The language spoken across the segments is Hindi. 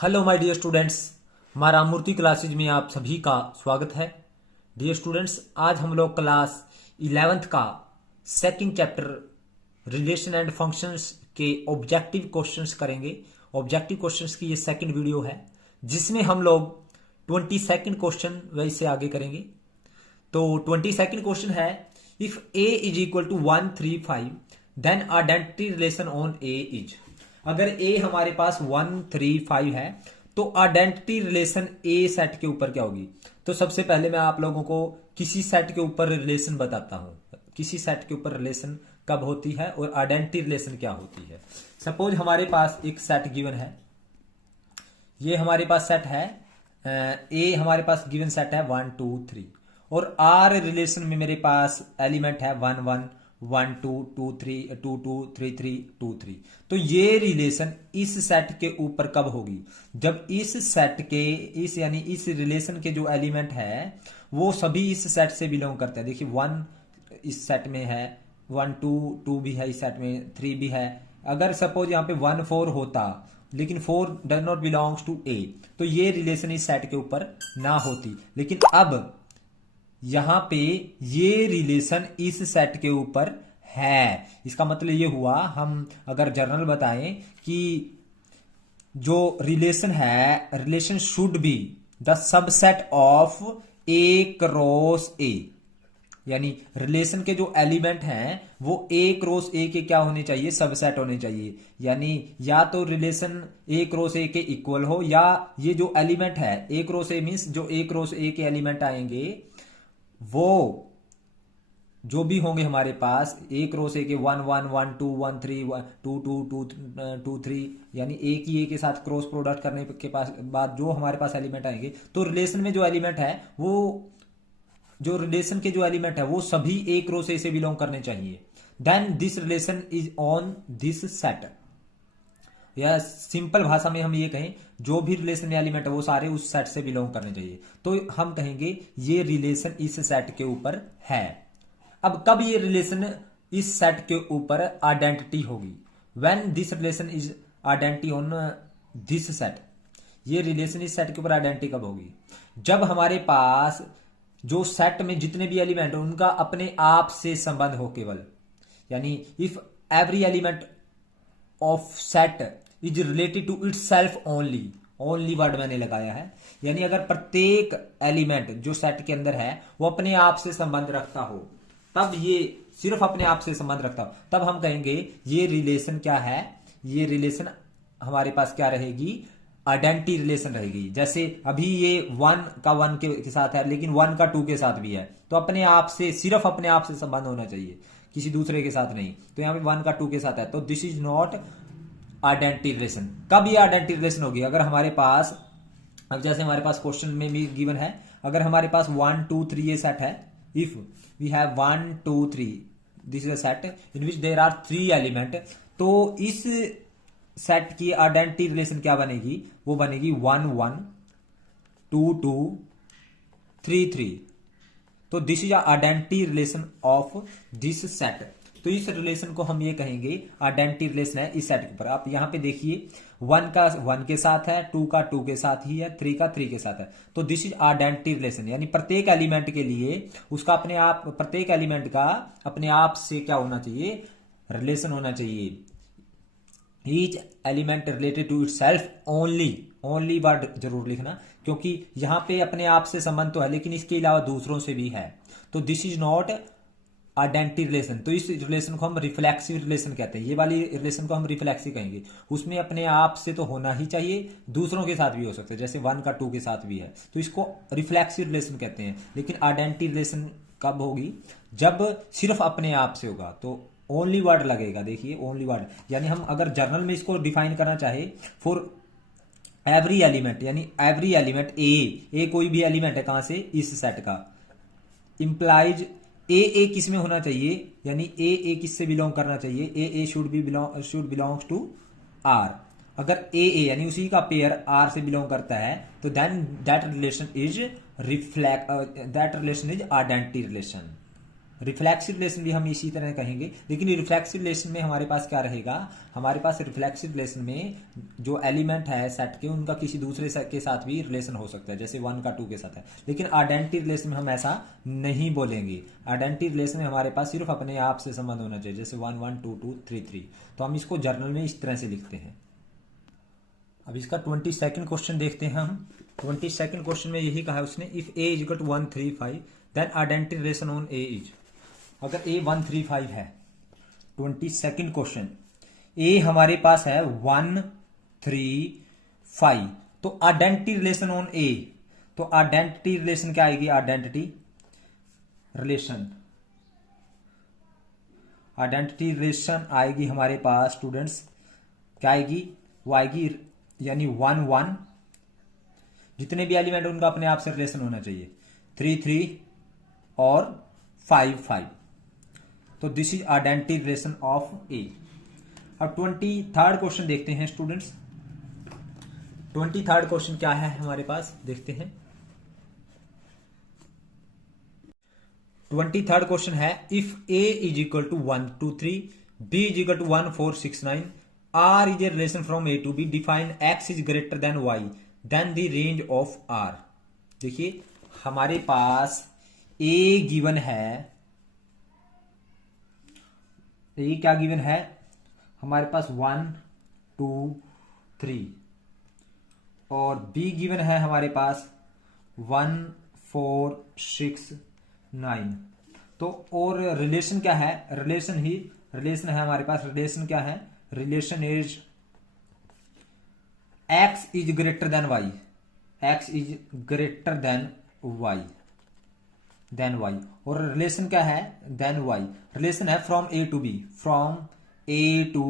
हेलो माय डियर स्टूडेंट्स, माँ राममूर्ति क्लासेज में आप सभी का स्वागत है। डियर स्टूडेंट्स, आज हम लोग क्लास 11th का second chapter relation and functions के ऑब्जेक्टिव क्वेश्चंस करेंगे। ऑब्जेक्टिव क्वेश्चंस की ये सेकंड वीडियो है जिसमें हम लोग 22nd क्वेश्चन वैसे आगे करेंगे। तो 22nd क्वेश्चन है, if a is equal to 135 then identity relation on a is. अगर a हमारे पास 135 है तो आइडेंटिटी रिलेशन a सेट के ऊपर क्या होगी। तो सबसे पहले मैं आप लोगों को किसी सेट के ऊपर रिलेशन बताता हूं, किसी सेट के ऊपर रिलेशन कब होती है और आइडेंटिटी रिलेशन क्या होती है। सपोज हमारे पास एक सेट गिवन है, ये हमारे पास सेट है ए, हमारे पास गिवन सेट है 1 2 3 और आर रिलेशन में मेरे पास एलिमेंट है 1 1 1 2 2 3 2 2 3 3 2 3। तो ये रिलेशन इस सेट के ऊपर कब होगी, जब इस सेट के इस यानी इस रिलेशन के जो एलिमेंट है वो सभी इस सेट से बिलोंग करते हैं। देखिए 1 इस सेट में है, 1 2 2 भी है इस सेट में, 3 भी है। अगर सपोज यहाँ पे 1 4 होता लेकिन 4 डज नॉट बिलोंग्स टू ए तो ये रिलेशन इस सेट के ऊपर ना होती। लेकिन अब यहां पे ये रिलेशन इस सेट के ऊपर है, इसका मतलब ये हुआ, हम अगर जर्नल बताएं कि जो रिलेशन है, relation should be the subset of A cross ए, यानी रिलेशन के जो एलिमेंट हैं वो ए क्रॉस ए के क्या होने चाहिए, सबसेट होने चाहिए। यानी या तो रिलेशन ए क्रॉस ए के इक्वल हो, या ये जो एलिमेंट है ए क्रॉस ए मीन्स जो ए क्रॉस ए के एलिमेंट आएंगे वो जो भी होंगे हमारे पास ए क्रॉस ए के 1 1 1 2 1 3 2 2 2 2 3, यानी ए की ए के साथ क्रॉस प्रोडक्ट करने के पास बाद जो हमारे पास एलिमेंट आएंगे, तो रिलेशन में जो एलिमेंट है वो जो रिलेशन के जो एलिमेंट है वो सभी ए क्रॉस ए से बिलोंग करने चाहिए। Then this relation is on this set, या सिंपल भाषा में हम ये कहें जो भी रिलेशन में एलिमेंट है वो सारे उस सेट से बिलोंग करने चाहिए। तो हम कहेंगे ये रिलेशन इस सेट के ऊपर है। अब कब ये रिलेशन इस सेट के ऊपर आइडेंटिटी होगी, when this relation is identity on this set. ये रिलेशन इस सेट के ऊपर आइडेंटिटी कब होगी, जब हमारे पास जो सेट में जितने भी एलिमेंट है उनका अपने आप से संबंध हो केवल, यानी if every element of set is related to itself only. Only word मैंने लगाया है, यानी अगर प्रत्येक एलिमेंट जो सेट के अंदर है वो अपने आप से संबंध रखता हो, तब ये सिर्फ अपने आप से संबंध रखता हो, तब हम कहेंगे ये रिलेशन क्या है, ये रिलेशन हमारे पास क्या रहेगी, आइडेंटिटी रिलेशन रहेगी। जैसे अभी ये 1 का 1 के साथ है लेकिन 1 का 2 के साथ भी है, तो अपने आप से, सिर्फ अपने आप से संबंध होना चाहिए, किसी दूसरे के साथ नहीं। तो यहाँ पे 1 का 2 के साथ है, तो this is not identity relation. कब ये आइडेंटिटी रिलेशन होगी, अगर हमारे पास, अब जैसे हमारे पास क्वेश्चन में भी गिवन है, अगर हमारे पास 1 2 3 ये सेट है, if we have 1 2 3 this is a set in which there are 3 element, तो इस सेट की आइडेंटिटी रिलेशन क्या बनेगी, वो बनेगी 1 1 2 2 3 3। तो this is identity relation of this set. तो इस रिलेशन को हम ये कहेंगे आइडेंटिटी रिलेशन है इस सेट के ऊपर। आप यहां पे देखिए 1 का 1 के साथ है, 2 का 2 के साथ ही है, 3 का 3 के साथ है। तो दिस इज आइडेंटिटी रिलेशन, यानी प्रत्येक एलिमेंट के लिए उसका अपने आप, प्रत्येक एलिमेंट का अपने आप से क्या होना चाहिए, रिलेशन होना चाहिए। Each element related to itself only, only word जरूर लिखना, क्योंकि यहां पे अपने आप से संबंध तो है लेकिन इसके अलावा दूसरों से भी है। तो this is not identity relation. तो इस रिलेशन को हम रिफ्लेक्सिव रिलेशन कहते हैं, ये वाली रिलेशन को हम रिफ्लेक्सिव कहेंगे। उसमें अपने आप से तो होना ही चाहिए, दूसरों के साथ भी हो सकता है, जैसे 1 का 2 के साथ भी है, तो इसको रिफ्लेक्सिव रिलेशन कहते हैं। लेकिन आइडेंटिटी रिलेशन कब होगी, जब सिर्फ अपने आप से होगा, तो ओनली वर्ड लगेगा। देखिए ओनली वर्ड, यानी हम अगर जर्नल में इसको डिफाइन करना चाहे, फॉर एवरी एलिमेंट, यानी एवरी एलिमेंट ए कोई भी एलिमेंट है कहां से, इस सेट का, इंप्लाइज ए किस में होना चाहिए, यानी ए किस से बिलोंग करना चाहिए, ए शुड बिलोंग्स टू आर। अगर ए यानी उसी का पेयर आर से बिलोंग करता है तो then that relation is identity relation. Reflexive relation भी हम इसी तरह कहेंगे, लेकिन रिफ्लेक्सिव रिलेशन में हमारे पास क्या रहेगा, हमारे पास रिफ्लेक्सिव रिलेशन में जो एलिमेंट है सेट के उनका किसी दूसरे के साथ भी रिलेशन हो सकता है, जैसे 1 का 2 के साथ है। लेकिन आइडेंटिटी रिलेशन में हम ऐसा नहीं बोलेंगे। आइडेंटिटी रिलेशन में हमारे पास सिर्फ अपने आप से संबंध होना चाहिए, जैसे 1 1 2 2 3 3। तो हम इसको जर्नल में इस तरह से लिखते हैं। अब इसका 22nd क्वेश्चन देखते हैं हम। 22nd क्वेश्चन में यही कहा है उसने, if A is equal to 1 3 5 then identity relation on A is. अगर ए 1 3 5 है, 22nd क्वेश्चन, ए हमारे पास है 1 3 5, तो आइडेंटिटी रिलेशन ऑन ए, तो आइडेंटिटी रिलेशन क्या आएगी, आइडेंटिटी रिलेशन आएगी हमारे पास स्टूडेंट्स, क्या आएगी, वो आएगी यानी 1 1, जितने भी एलिमेंट उनका अपने आप से रिलेशन होना चाहिए, 3 3 और 5 5। तो this is identity relation of A. अब 23rd क्वेश्चन देखते हैं स्टूडेंट्स। 23rd क्वेश्चन क्या है हमारे पास, देखते हैं। 23rd क्वेश्चन है, if A is equal to 1 2 3, B is equal to 1 4 6 9, R is a relation from A to B, define x is greater than y, then the range of R. देखिए हमारे पास ए गिवन है, ए क्या गिवन है हमारे पास 1 2 3, और बी गिवन है हमारे पास 1 4 6 9। तो और रिलेशन क्या है, रिलेशन है हमारे पास, रिलेशन क्या है, relation is x is greater than y, x is greater than y, और रिलेशन क्या है, देन वाई। रिलेशन है फ्रॉम ए टू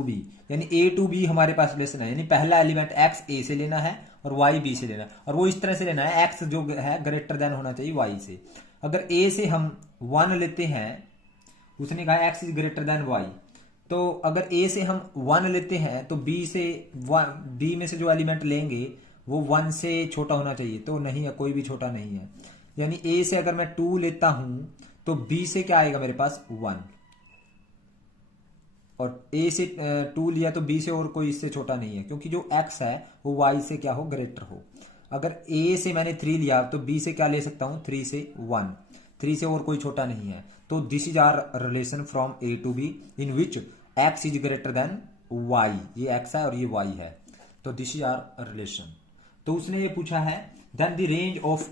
बी, यानी ए टू बी हमारे पास रिलेशन है, यानी पहला एलिमेंट एक्स ए से लेना है और वाई बी से लेना है, और वो इस तरह से लेना है, एक्स जो है ग्रेटर देन होना चाहिए वाई से। अगर ए से हम 1 लेते हैं, उसने कहा x is greater than y, तो अगर ए से हम 1 लेते हैं तो बी में से जो एलिमेंट लेंगे वो 1 से छोटा होना चाहिए, तो नहीं है, कोई भी छोटा नहीं है। यानी ए से अगर मैं 2 लेता हूं तो बी से क्या आएगा मेरे पास 1, और ए से 2 लिया तो बी से और कोई इससे छोटा नहीं है, क्योंकि जो एक्स है वो वाई से क्या हो, ग्रेटर हो। अगर ए से मैंने 3 लिया तो बी से क्या ले सकता हूं, 3 से 1, 3 से और कोई छोटा नहीं है। तो this is R relation from A to B in which x is greater than y, ये एक्स है और ये वाई है, तो दिस इज आर रिलेशन। तो उसने ये पूछा है देन द रेंज ऑफ,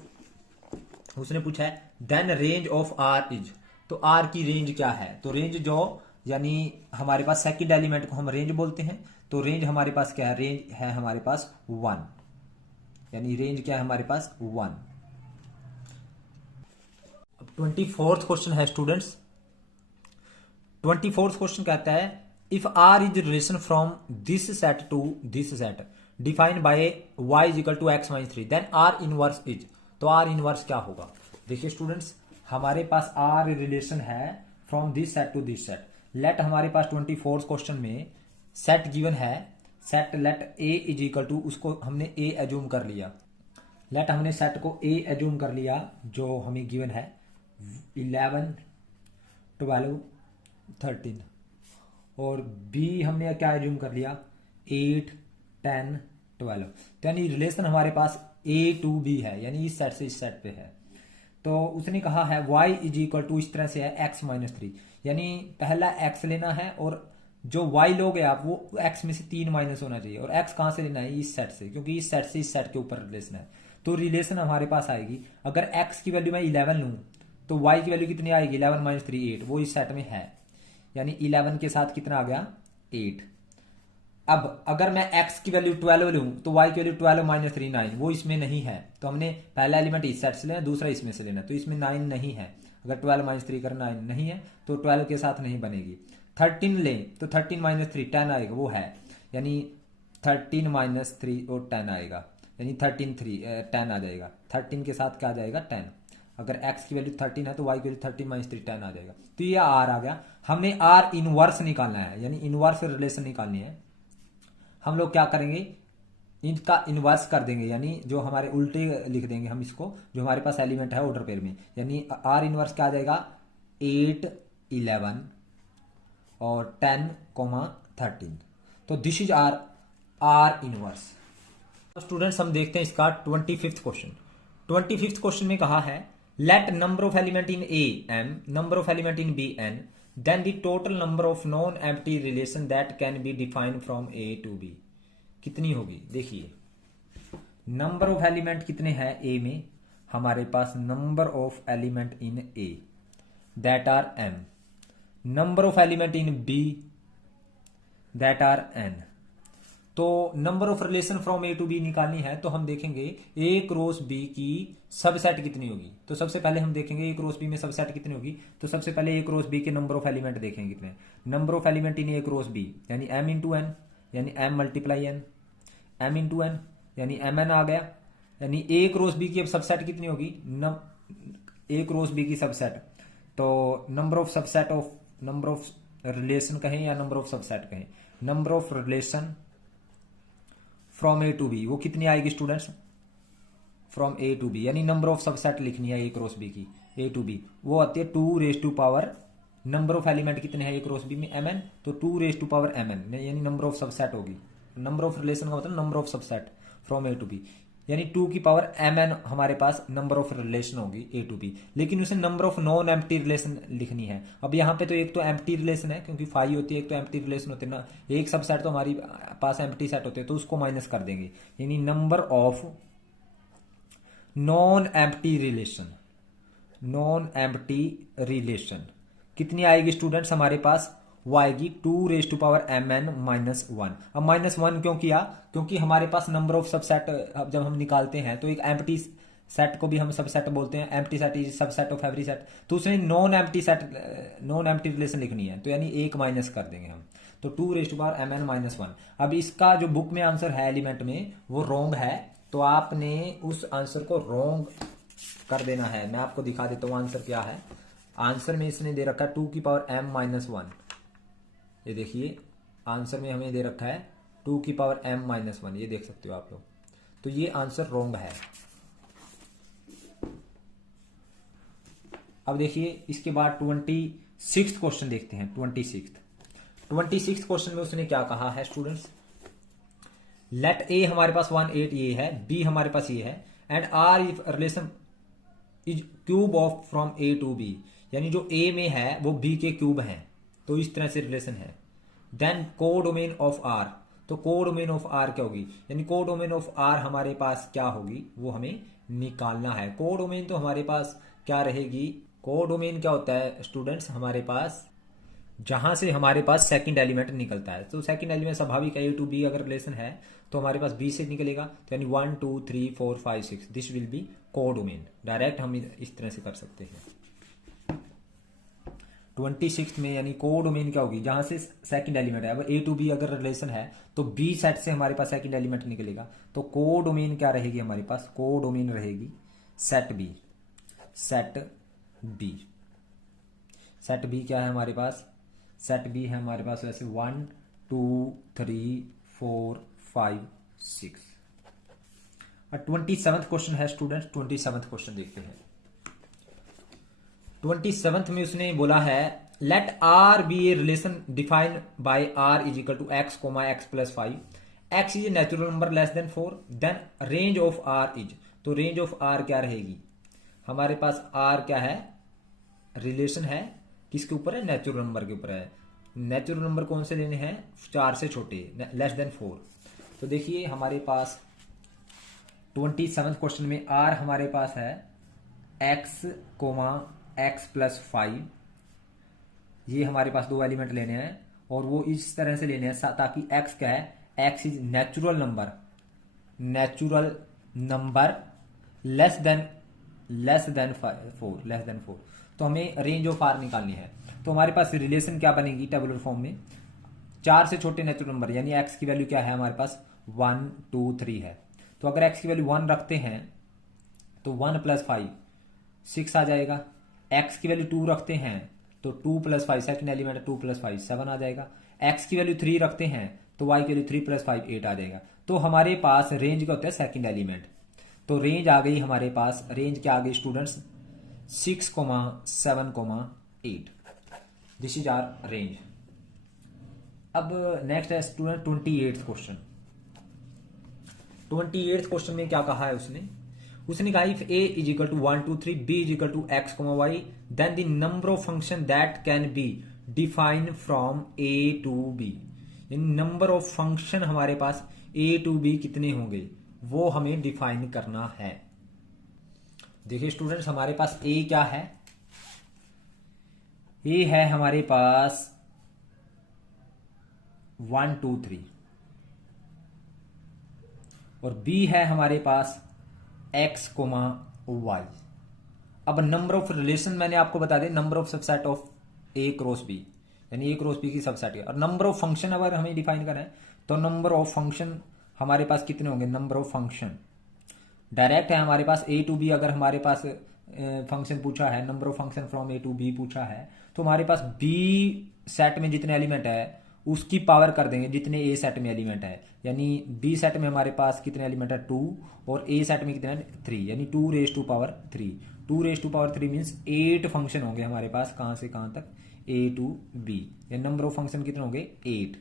उसने पूछा है then range of R is, तो आर की रेंज क्या है, तो रेंज जो यानी हमारे पास सेकंड एलिमेंट को हम रेंज बोलते हैं, तो रेंज हमारे पास क्या है, रेंज है हमारे पास 1, यानी रेंज क्या है हमारे पास 1। अब 24th क्वेश्चन है स्टूडेंट्स। 24th क्वेश्चन कहता है, if R is relation from this set to this set defined by y is equal to x minus 3, then R inverse is. तो आर इनवर्स क्या होगा, देखिए स्टूडेंट्स हमारे पास आर रिलेशन है from this set to this set. Let हमारे पास 24th क्वेश्चन में सेट गिवन है, set let A is equal to, उसको हमने ए एज्यूम कर लिया, लेट हमने सेट को ए एज्यूम कर लिया जो हमें गिवन है 11 12 13, और बी हमने क्या एज्यूम कर लिया 8 10 12। तो यानी रिलेशन हमारे पास ए टू बी है, यानी इस सेट से इस सेट पे है। तो उसने कहा है y इज इक्वल टू, इस तरह से है x माइनस 3, यानी पहला x लेना है और जो y लोगे आप वो x में से 3 माइनस होना चाहिए, और x कहां से लेना है, इस सेट से, क्योंकि इस सेट से इस सेट के ऊपर रिलेशन है। तो रिलेशन हमारे पास आएगी, अगर x की वैल्यू मैं 11 लूं तो y की वैल्यू कितनी आएगी, 11 माइनस 3 8, वो इस सेट में है, यानी 11 के साथ कितना आ गया 8। अब अगर मैं x की वैल्यू 12 लूं तो y की वैल्यू 12 माइनस 3 9, वो इसमें नहीं है, तो हमने पहला एलिमेंट इस सेट से लेना, दूसरा इसमें से लेना, तो इसमें 9 नहीं है। अगर 12 माइनस 3 कर 9 नहीं है तो 12 के साथ नहीं बनेगी। 13 लें तो 13 माइनस 3 10 आएगा, वो है, यानी 13 माइनस 3 और 10 आएगा, यानी 13 3 10 आ जाएगा। 13 के साथ क्या आ जाएगा 10। अगर x की वैल्यू 13 है तो y की वैल्यू 13 माइनस 3 10 आ जाएगा। तो ये r आ गया। हमने r इनवर्स निकालना है, यानी इनवर्स रिलेशन निकालनी है। हम लोग क्या करेंगे, इनका इनवर्स कर देंगे, यानी जो हमारे उल्टे लिख देंगे हम इसको, जो हमारे पास एलिमेंट है ऑर्डर पेयर में, यानी आर इनवर्स क्या आ जाएगा 8 11 और 10 13। तो this is are inverse. Students हम देखते हैं इसका 25th क्वेश्चन। 25th क्वेश्चन में कहा है let number of element in A m, number of element in B n, then the total number of non empty relation that can be defined from A to B कितनी होगी। देखिए नंबर ऑफ एलिमेंट कितने हैं ए में, हमारे पास number of element in A that are m, number of element in B that are n। तो number of relation from A to B निकालनी है तो हम देखेंगे ए क्रॉस बी की सबसेट कितनी होगी। तो सबसे पहले हम देखेंगे ए क्रॉस बी में सबसेट कितनी होगी। तो सबसे पहले ए क्रॉस बी के नंबर ऑफ एलिमेंट देखेंगे कितने, number of element in A cross B यानी m इंटू एन यानी m multiply n, m into n यानी एम एन आ गया, यानी ए क्रॉस बी की अब सबसेट कितनी होगी, ए क्रॉस बी की सबसेट। तो number of subset of number of relation कहें या नंबर ऑफ सबसेट कहें, number of relation from A to B वो कितनी आएगी students, from A to B यानी नंबर ऑफ सबसेट लिखनी है ए क्रॉस बी की ए टू बी, वो आती है 2 raise to power number of element कितने हैं ए क्रॉस बी में एम एन, तो 2 raise to power m n यानी नंबर ऑफ सबसेट होगी। नंबर ऑफ रिलेशन का मतलब number of subset from A to B यानी 2 की पावर एम एन हमारे पास नंबर ऑफ रिलेशन होगी ए टू बी, लेकिन उसे number of non empty relation लिखनी है। अब यहाँ पे तो एक तो एम्प्टी रिलेशन है क्योंकि 5 होती है, एक तो एम्प्टी रिलेशन होते हैं ना, एक सबसेट तो हमारी पास एम्प्टी सेट होते हैं तो उसको माइनस कर देंगे, यानी number of non empty relation, non empty relation कितनी आएगी स्टूडेंट्स, हमारे पास वो आएगी 2 raise to power m n minus 1। अब माइनस 1 क्यों किया, क्योंकि हमारे पास नंबर ऑफ सबसेट जब हम निकालते हैं तो एक एम्प्टी सेट को भी हम सबसेट बोलते हैं, empty set is subset of every set, तो उसमें non empty set non empty relation लिखनी है तो यानी 1 माइनस कर देंगे हम, तो 2 raise to power m n minus 1। अब इसका जो बुक में आंसर है एलिमेंट में वो रॉन्ग है, तो आपने उस आंसर को रॉन्ग कर देना है। मैं आपको दिखा देता हूँ आंसर क्या है। आंसर में इसने दे रखा है 2 की पावर m माइनस 1, ये देखिए आंसर में हमें दे रखा है 2 की पावर m माइनस 1, ये देख सकते हो आप लोग, तो ये आंसर रॉन्ग है। अब देखिए इसके बाद 26th क्वेश्चन देखते हैं। 26th क्वेश्चन में उसने क्या कहा है स्टूडेंट्स, लेट ए हमारे पास 1 8 ये है, बी हमारे पास ये है, and R if relation is cube of from A to B, यानी जो ए में है वो बी के क्यूब हैं, तो इस तरह से रिलेशन है। देन कोडोमेन ऑफ आर, तो कोडोमेन ऑफ आर क्या होगी, यानी कोडोमेन ऑफ आर हमारे पास क्या होगी वो हमें निकालना है। कोडोमेन तो हमारे पास क्या रहेगी, कोडोमेन क्या होता है स्टूडेंट्स, हमारे पास जहां से हमारे पास सेकंड एलिमेंट निकलता है, तो सेकंड एलिमेंट स्वाभाविक ए टू बी अगर रिलेशन है तो हमारे पास बी से निकलेगा, तो यानी 1 2 3 4 5 6 this will be codomain. Direct हम इस तरह से कर सकते हैं। 26 में यानी कोडोमेन क्या होगी, जहां से सेकंड एलिमेंट है, अगर ए टू बी अगर रिलेशन है तो बी सेट से हमारे पास सेकंड एलिमेंट निकलेगा, तो कोडोमेन क्या रहेगी हमारे पास, कोडोमेन रहेगी set B. Set B, set B क्या है हमारे पास, सेट बी है हमारे पास वैसे 1 2 3 4 5 6। और 27th क्वेश्चन है स्टूडेंट्स। 27th क्वेश्चन देखते हैं। 27th में उसने बोला है let R be a relation defined by R is equal to x comma x plus 5, x is a natural number less than 4, then range of R is, तो रेंज ऑफ आर क्या रहेगी हमारे पास, आर क्या है, रिलेशन है किसके ऊपर है, नेचुरल नंबर के ऊपर है। नेचुरल नंबर कौन से लेने हैं, 4 से छोटे, लेस देन 4। तो देखिए हमारे पास 27th क्वेश्चन में आर हमारे पास है एक्स कोमा एक्स प्लस 5, ये हमारे पास 2 एलिमेंट लेने हैं और वो इस तरह से लेने हैं ताकि एक्स क्या है, x is natural number, natural number less than 4, less than 4। तो हमें रेंज ऑफ आर निकालनी है, तो हमारे पास रिलेशन क्या बनेगी टेबुलर फॉर्म में, 4 से छोटे नेचुरल नंबर, यानी एक्स की वैल्यू क्या है हमारे पास 1 2 3 है, तो अगर एक्स की वैल्यू 1 रखते हैं तो 1 प्लस 5 6 आ जाएगा, एक्स की वैल्यू 2 रखते हैं तो 2 प्लस 5 सेकेंड एलिमेंट 2 प्लस 5 7 आ जाएगा, एक्स की वैल्यू 3 रखते हैं तो वाई की वैल्यू 3 प्लस 5 8 आ जाएगा। तो हमारे पास रेंज क्या होता है, सेकेंड एलिमेंट, तो रेंज आ गई हमारे पास, रेंज क्या आ गई students 6 7 8. This is R range. अब नेक्स्ट है student 28th question. 28th question में क्या कहा है उसने कहा if a is equal to 1 2 3 b is equal to x y then the number of function that can be define from a to b. यानी नंबर ऑफ फंक्शन हमारे पास a टू b कितने होंगे वो हमें डिफाइन करना है. देखिए स्टूडेंट्स हमारे पास a क्या है. a है हमारे पास 1 2 3 और b है हमारे पास x y. अब नंबर ऑफ रिलेशन मैंने आपको बता दिया, number of subset of a cross b, यानी a क्रॉस b की सबसेट है. और नंबर ऑफ फंक्शन अगर हमें डिफाइन करना है तो नंबर ऑफ फंक्शन हमारे पास कितने होंगे. नंबर ऑफ फंक्शन डायरेक्ट है हमारे पास a टू b. अगर हमारे पास फंक्शन पूछा है, number of function from a to b पूछा है, तो हमारे पास b सेट में जितने एलिमेंट है उसकी पावर कर देंगे जितने a सेट में एलिमेंट है. यानी b सेट में हमारे पास कितने एलिमेंट है 2 और a सेट में कितने 3, यानी 2 raise to power 3. 2 raise to power 3 means 8 function होंगे हमारे पास. कहां से कहां तक a टू b. यानी नंबर ऑफ फंक्शन कितने होंगे 8.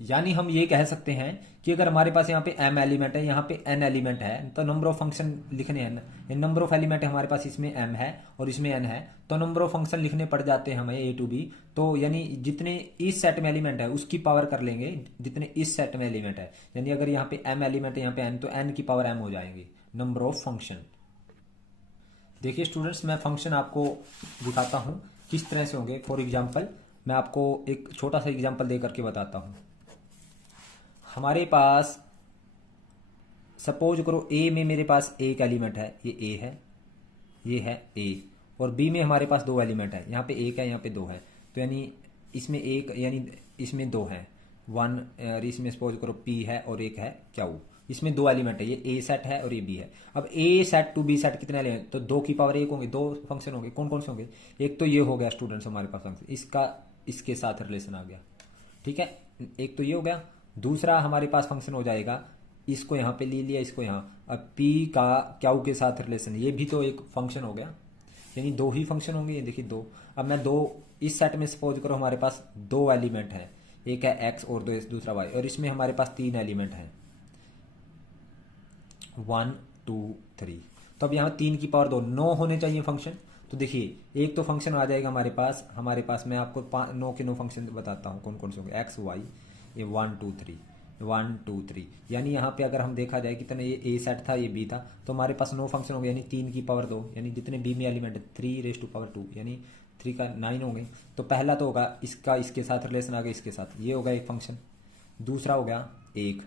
यानी हम ये कह सकते हैं कि अगर हमारे पास यहाँ पे m एलिमेंट है, यहाँ पे n एलिमेंट है, तो नंबर ऑफ फंक्शन लिखने हैं. नंबर ऑफ एलिमेंट हमारे पास इसमें m है और इसमें n है, तो नंबर ऑफ फंक्शन लिखने पड़ जाते हैं हमें a टू b. तो यानी जितने इस सेट में एलिमेंट है उसकी पावर कर लेंगे जितने इस सेट में एलिमेंट है. यानी अगर यहाँ पे m एलिमेंट है, यहाँ पे n, तो n की पावर m हो जाएंगे नंबर ऑफ फंक्शन. देखिए स्टूडेंट्स मैं फंक्शन आपको दिखाता हूँ किस तरह से होंगे. फॉर एग्जाम्पल मैं आपको एक छोटा सा एग्जाम्पल दे करके बताता हूँ. हमारे पास सपोज करो a में मेरे पास एक एलिमेंट है, ये a है, ये है a. और b में हमारे पास दो एलिमेंट है, यहाँ पे एक है, यहाँ पे दो है. तो यानी इसमें एक, यानी इसमें दो है 1, और इसमें सपोज करो p है और एक है q. इसमें दो एलिमेंट है, ये a सेट है और ये b है. अब a set to b set कितने एलिमेंट, तो 2 की पावर 1 होंगे. 2 फंक्शन होंगे. कौन कौन से होंगे. एक तो ये हो गया स्टूडेंट्स हमारे पास फंक्शन, इसका इसके साथ रिलेशन आ गया. ठीक है, एक तो ये हो गया. दूसरा हमारे पास फंक्शन हो जाएगा, इसको यहाँ पे ले लिया, इसको यहाँ. अब p का q के साथ रिलेशन, ये भी तो एक फंक्शन हो गया. यानी 2 ही फंक्शन होंगे. ये देखिए 2. अब मैं 2 इस सेट में सपोज करो हमारे पास 2 एलिमेंट है, एक है x और दूसरा y, और इसमें हमारे पास 3 एलिमेंट हैं 1 2 3. तो अब यहाँ 3 की पावर 2, 9 होने चाहिए फंक्शन. तो देखिए एक तो फंक्शन आ जाएगा हमारे पास मैं आपको 9 के 9 फंक्शन बताता हूँ कौन कौन से होंगे. x y, ये 1 2 3 1 2 3. यानी यहाँ पे अगर हम देखा जाए कितने, ये a सेट था, ये b था, तो हमारे पास 9 फंक्शन होंगे. यानी 3 की पावर 2, यानी जितने b में एलिमेंट है 3 रेज टू पावर 2, यानी 3 का 9 होंगे. तो पहला तो होगा इसका इसके साथ रिलेशन आ गया, इसके साथ ये होगा एक फंक्शन. दूसरा हो गया एक.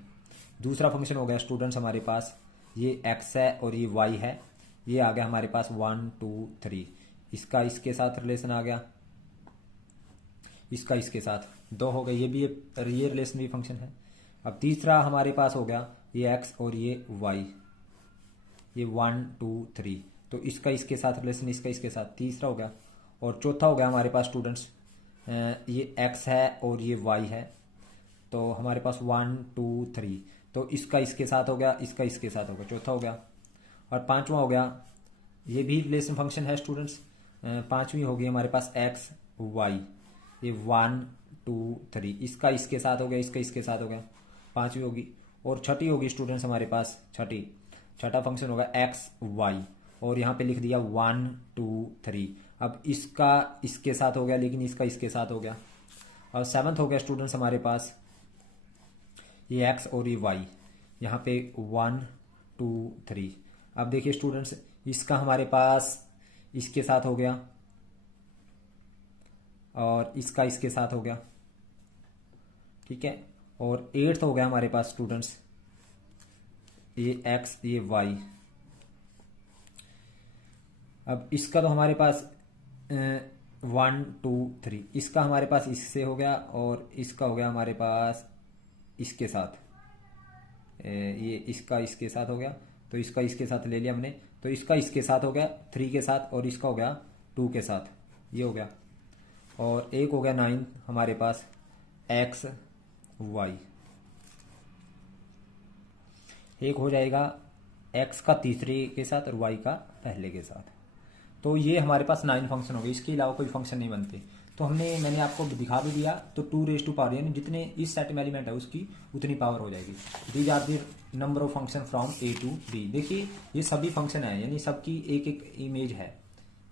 दूसरा फंक्शन हो गया स्टूडेंट्स हमारे पास ये x है और ये y है. ये आ गया हमारे पास 1 2 3. इसका इसके साथ रिलेशन आ गया, इसका इसके साथ 2 हो गए. ये भी ये रिलेशन भी फंक्शन है. अब तीसरा हमारे पास हो गया ये x और ये y, ये 1 2 3. तो इसका इसके साथ रिलेशन, इसका इसके साथ, तीसरा हो गया. और चौथा हो गया हमारे पास स्टूडेंट्स ये x है और ये y है. तो हमारे पास 1 2 3. तो इसका इसके साथ हो गया, इसका इसके साथ हो गया, चौथा हो गया. और पांचवा हो गया, ये भी रिलेशन फंक्शन है स्टूडेंट्स. पांचवी होगी हमारे पास x y, ये 1 2 3. इसका इसके साथ हो गया, इसका इसके साथ हो गया, पांचवी होगी. और छठी होगी स्टूडेंट्स हमारे पास छठा फंक्शन होगा x y, और यहाँ पे लिख दिया 1 2 3. अब इसका इसके साथ हो गया, लेकिन इसका इसके साथ हो गया. और 7th हो गया स्टूडेंट्स हमारे पास ये x और ये y, यहाँ पे 1 2 3. अब देखिए स्टूडेंट्स इसका हमारे पास इसके साथ हो गया और इसका इसके साथ हो गया. ठीक है. और 8th हो गया हमारे पास स्टूडेंट्स ये x ये y. अब इसका तो हमारे पास 1 2 3. इसका हमारे पास इससे हो गया और इसका हो गया हमारे पास इसके साथ. ये इसका इसके साथ हो गया, तो इसका इसके साथ ले लिया हमने. तो इसका इसके साथ हो गया 3 के साथ, और इसका हो गया 2 के साथ, ये हो गया. और एक हो गया 9 हमारे पास x y. एक हो जाएगा x का तीसरे के साथ और y का पहले के साथ. तो ये हमारे पास 9 फंक्शन हो गए, इसके अलावा कोई फंक्शन नहीं बनते। तो मैंने आपको दिखा भी दिया, तो 2 यानी जितने इस सेट में एलिमेंट है उसकी उतनी पावर हो जाएगी। These are the number of function from A to B. देखिए ये सभी फंक्शन है, यानी सबकी एक एक इमेज है,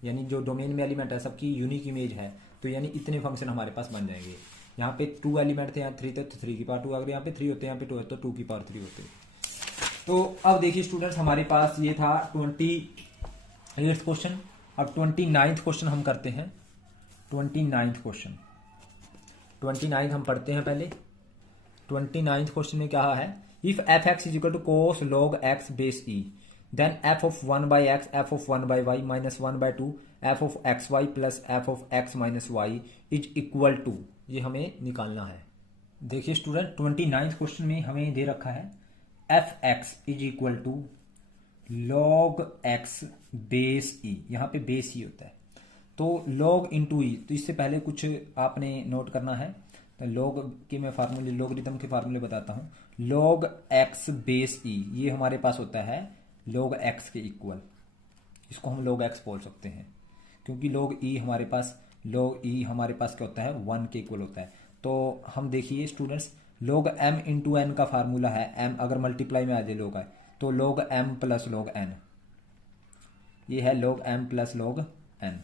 यानी जो डोमेन में एलिमेंट है सबकी यूनिक इमेज है। तो यानी इतने फंक्शन हमारे पास बन जाएंगे। यहाँ पे 2 एलिमेंट थे, यहाँ 3 थे तो 3 की पावर 2, अगर यहाँ पे 3 होते, यहाँ पे 2 है तो 2 की पावर 3 होते। तो अब देखिए स्टूडेंट्स, हमारे पास ये था 28th क्वेश्चन। अब 29th क्वेश्चन हम करते हैं। 29th क्वेश्चन, 29 हम पढ़ते हैं पहले। 29th क्वेश्चन में क्या है, if f x is equal to cos log x base e, then f of 1 by x, f of 1 by y minus 1 by 2, f of x y plus f of x minus y is equal to, ये हमें निकालना है। देखिए स्टूडेंट, 29th क्वेश्चन में हमें दे रखा है F x is equal to log x base E, यहाँ पे बेस ई होता है, तो लॉग इंटू ई। तो इससे पहले कुछ आपने नोट करना है, तो लॉग के मैं फार्मूले, लॉगरिथम के फार्मूले बताता हूँ। लॉग एक्स बेस ई ये हमारे पास होता है लॉग एक्स के इक्वल, इसको हम लॉग एक्स बोल सकते हैं, क्योंकि लॉग ई हमारे पास क्या होता है, 1 के इक्वल होता है। तो हम देखिए students, log M into N का फार्मूला है, एम अगर मल्टीप्लाई में आ जाए लॉग है तो log M plus log N, ये है log M plus log N.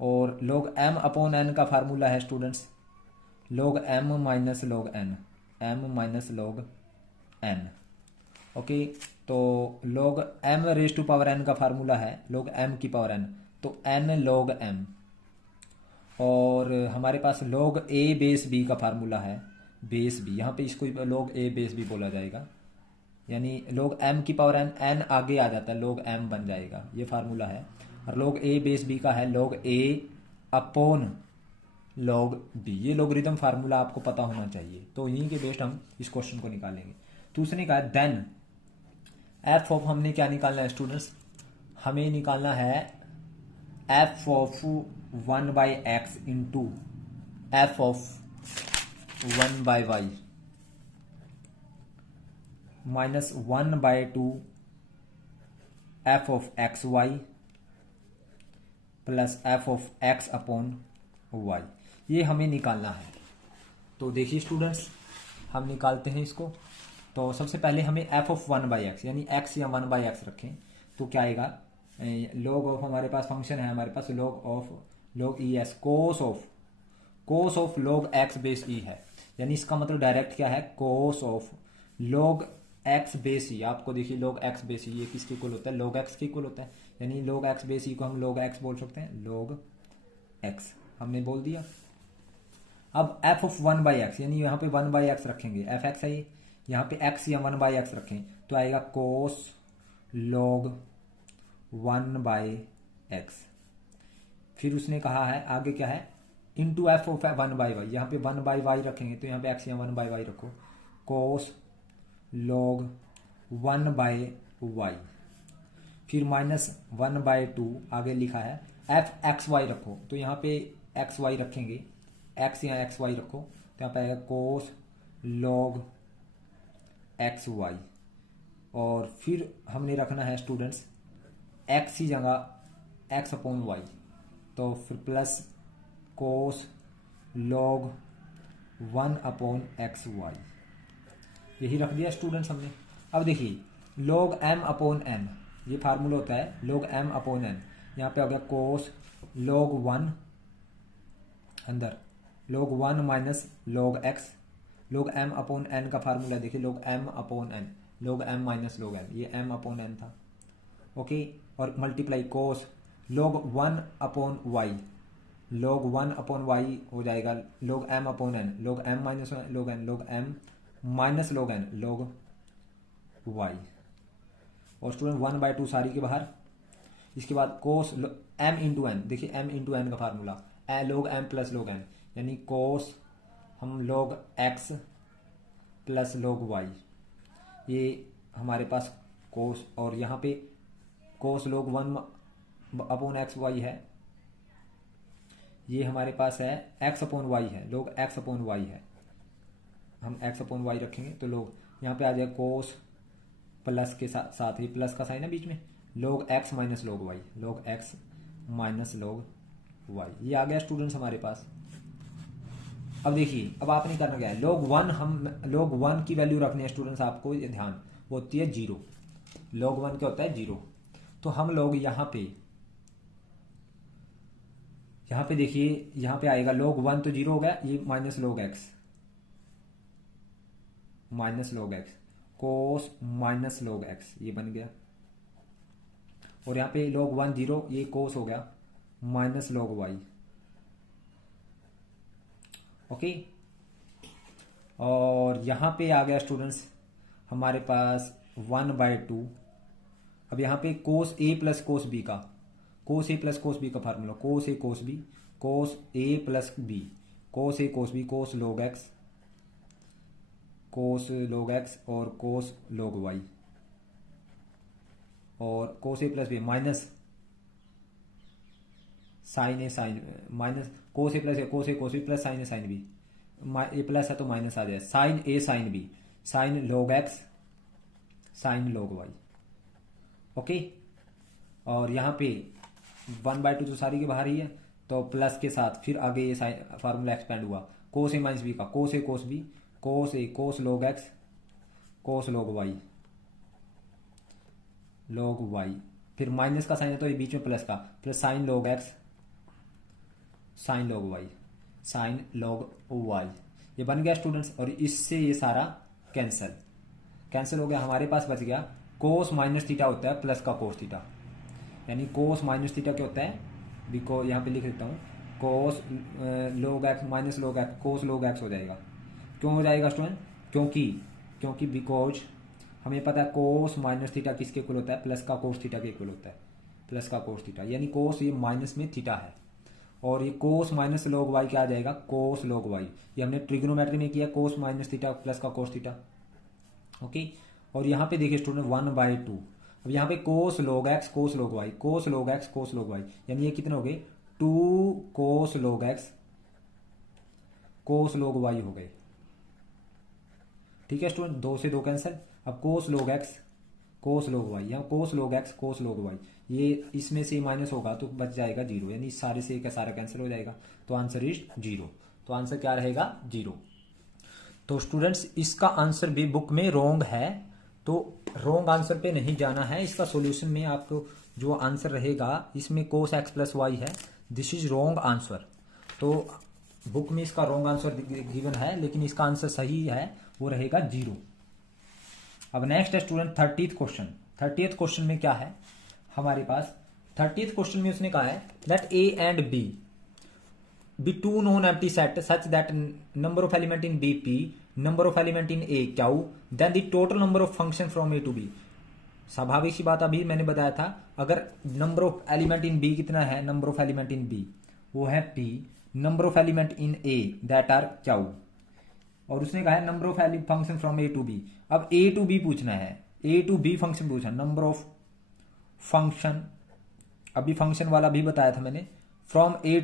और लॉग एम अपॉन एन का फार्मूला है students log M minus log N, M minus log N. Okay, तो log M raise to power N का फार्मूला है लॉग एम की पावर एन, तो एन लॉग एम। और हमारे पास लॉग ए बेस बी का फार्मूला है, बेस बी, यहाँ पे इसको लॉग ए बेस बी बोला जाएगा, यानी लॉग एम की पावर एन, एन आगे आ जाता है लॉग एम बन जाएगा, ये फार्मूला है। और लॉग ए बेस बी का है लॉग ए अपॉन लॉग बी, ये लॉगरिथम फार्मूला आपको पता होना चाहिए। तो यहीं के बेस्ड हम इस क्वेश्चन को निकालेंगे। तो उसने कहा देन एफ ऑफ, हमने क्या निकालना है स्टूडेंट्स, हमें निकालना है f of 1 by x into f of 1 by y minus 1 by 2 f of x y plus f of x upon y, ये हमें निकालना है। तो देखिए स्टूडेंट्स, हम निकालते हैं इसको। तो सबसे पहले हमें एफ ऑफ 1 बाई एक्स, यानी एक्स या 1 बाई एक्स रखें तो क्या आएगा, लॉग ऑफ हमारे पास फंक्शन है, हमारे पास log E S, cos of log x base E है, यानी इसका मतलब डायरेक्ट क्या है, cos of log x base E. आपको देखिए लॉग एक्स बेस ई ये किसके इक्वल होता है, लॉग एक्स के इक्वल होता है, यानी लॉग एक्स बेस ई को हम लॉग एक्स बोल सकते हैं, लॉग एक्स हमने बोल दिया। अब एफ ऑफ 1 बाई एक्स, यानी यहाँ पे 1 बाई एक्स रखेंगे, एफ एक्स है ये, यहाँ पे एक्स या 1 बाई एक्स रखें तो आएगा कोस लॉग 1 बाई एक्स। फिर उसने कहा है आगे क्या है, into f of 1 by y, यहाँ पे 1 बाई वाई रखेंगे तो यहाँ पे एक्स या 1 बाई वाई रखो, कोस लॉग 1 बाई वाई। फिर माइनस 1 बाई 2 आगे लिखा है, एफ एक्स वाई रखो तो यहाँ पे एक्स वाई रखेंगे, एक्स या एक्स वाई रखो तो यहाँ पे आएगा कोस लॉग एक्स वाई। और फिर हमने रखना है स्टूडेंट्स एक्स की जगह एक्स अपॉन वाई, तो फिर plus cos log 1 upon x y, यही रख दिया स्टूडेंट्स हमने। अब देखिए लॉग एम अपॉन एन, ये फार्मूला होता है लॉग एम अपॉन एन, यहाँ पे हो गया कोस लॉग 1 अंदर log 1 minus log x, log m upon n का फार्मूला देखिए log m upon n, log m minus log n, ये m अपॉन n था। ओके, और मल्टीप्लाई कोस log 1 upon y, log 1 upon y हो जाएगा log m upon n, log m minus log n, log m minus log n, log y। और स्टूडेंट 1 बाई 2 सारी के बाहर। इसके बाद कोस m इंटू एन, देखिए m इंटू एन का formula log m plus log n, यानी कोस हम log x plus log y, ये हमारे पास कोस, और यहाँ पे कोस log 1 अपॉन एक्स वाई है, ये हमारे पास है x अपॉन वाई है, log x अपॉन वाई है, हम x अपॉन वाई रखेंगे तो log यहाँ पे आ जाए कोस प्लस के साथ ही प्लस का साइन है बीच में, log x minus log y, log x minus log y, ये आ गया स्टूडेंट्स हमारे पास। अब देखिए, अब आपने करना क्या है, log 1 की वैल्यू रखनी है स्टूडेंट्स, आपको ये ध्यान, वो होती है 0। log 1 क्या होता है 0। तो हम लोग यहाँ पे देखिए, यहाँ पे आएगा log 1 तो 0 हो गया, ये माइनस log x कोस माइनस log x, ये बन गया। और यहाँ पे log 1 0, ये कोस हो गया माइनस log y। ओके, और यहाँ पे आ गया स्टूडेंट्स हमारे पास 1/2। अब यहाँ पे cos A plus cos B का formula, cos A cos B, cos A plus B, cos A cos B, cos log x और कोस log y, और cos A plus B minus sine A sine, minus cos A plus cos A cos B plus sine A sine B, A plus है तो माइनस आ जाए, sine A sine B, sine log x sine log y। Okay, और यहाँ पे 1/2 तो सारी के बाहर ही है, तो प्लस के साथ फिर आगे ये साइन फार्मूला एक्सपेंड हुआ, कोस ए माइनस बी का, कोस ए कोस बी, कोस ए cos log x cos log y, फिर माइनस का साइन है तो ये बीच में प्लस का, plus sine log x sine log y, ये बन गया स्टूडेंट्स। और इससे ये सारा कैंसिल हो गया, हमारे पास बच गया कोस माइनस थीटा होता है प्लस का कोस थीटा, यानी कोस माइनस थीटा क्या होता है, बिकॉज यहाँ पे लिख देता हूँ, कोस log x minus log x cos log x हो जाएगा। क्यों हो जाएगा स्टूडेंट, क्योंकि बिकॉज हमें पता है कोस माइनस थीटा किसके इक्वल होता है, प्लस का कोस थीटा के इक्वल होता है, प्लस का कोस थीटा, यानी कोस ये माइनस में थीटा है, और ये कोस माइनस log y क्या आ जाएगा, कोस log y। ये हमने ट्रिग्नोमेट्री में किया, कोस माइनस थीटा प्लस का कोस थीटा। ओके, और यहाँ पे देखिए स्टूडेंट 1/2, अब यहाँ पे कोस log x cos log y, कोस log x cos log y, यानी ये कितने हो गए, 2 कोस log x cos log y हो गए। ठीक है स्टूडेंट, 2 से 2 कैंसिल। अब कोस log x cos log y, यहाँ कोस log x cos log y, ये इसमें से माइनस होगा तो बच जाएगा 0, यानी सारे से का सारा कैंसिल हो जाएगा, तो आंसर इज 0। तो आंसर क्या रहेगा 0। तो स्टूडेंट्स इसका आंसर भी बुक में रॉन्ग है, तो रॉन्ग आंसर पे नहीं जाना है, इसका सॉल्यूशन में आपको जो आंसर रहेगा इसमें कोस x प्लस वाई है, दिस इज रॉन्ग आंसर। तो बुक में इसका रॉन्ग आंसर गिवन है, लेकिन इसका आंसर सही है, वो रहेगा 0। अब नेक्स्ट है स्टूडेंट 30th क्वेश्चन में क्या है हमारे पास, 30th क्वेश्चन में उसने कहा है let a and b be two non empty set such that number of element in b p, number of element in a q, then the total number of function from A to b. स्वाभाविक सी बात अभी मैंने बताया था, अगर number of element in b कितना है, number of element in b वो है p, number of element in A that are q, और उसने कहा है number of function from A to b. अब ए टू बी पूछना है, ए टू बी फंक्शन पूछना, नंबर ऑफ फंक्शन, अभी फंक्शन वाला भी बताया था मैंने, फ्रॉम ए